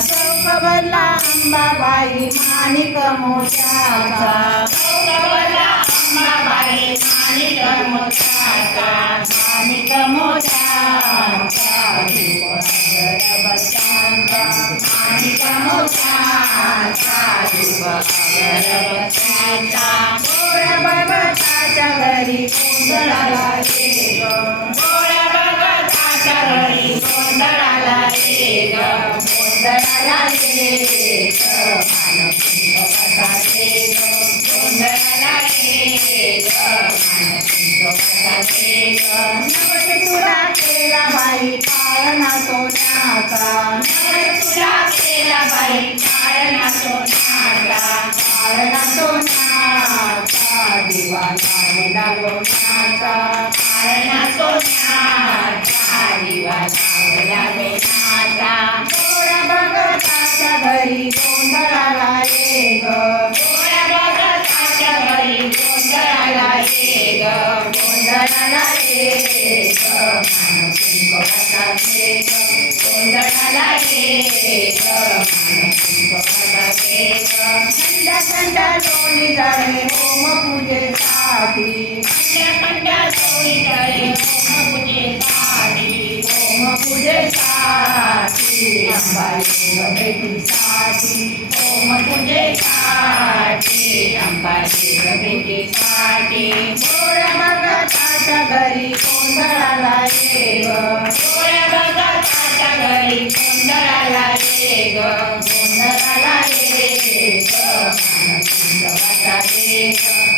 चौकवरला अंबाबाई माणिक चौकवरला अंबाबाई माणिक मोत्याचा माणिक अगरबत्त्यांचा माणिक अगरबत्त्याचा गोड भगताच्या घरी गोंधळाला घरी गोंधळाला ग गोंधळाला ये ग मान ग ग मान ग तुला केला बाई पाळणा सोन्याचा तुला केला बाई पाळणा सोन्याचा पाळणा दिवा लावला पाळणा सोन्याचा दिवा लावला लोण्याचा भगताच्या घरी गोंधळाला ये ग गोळ्या बघताच्या घरी गोंधळाला ये ग गोंधळाला ये ग ये ग गोंधळाला ये ग ये ग थंड लोणी जळे होम पूजेसाठी पंड्या चोळी तळे होम पूजेसाठी होम पूजेसाठी अंबाई भेटीसाठी होम पूजेसाठी अंबाजी भेटीसाठी भगताच्या घरी गोंधळाला ये ग गोळ्या बघताच्या घरी गोंधळाला ये ग गोंधळाला ये ग मान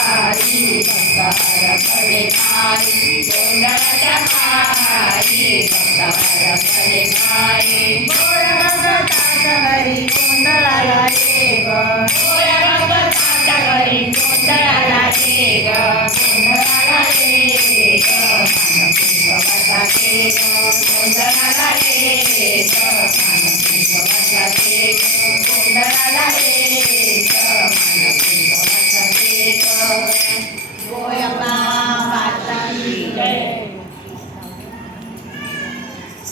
हारी भक्तार फळे मारी गोंधळाच्या हारी भक्तार फळे मारी गोड भगताच्या घरी गोंधळाला ये ग गोड भगताच्या घरी गोंधळाला ये ग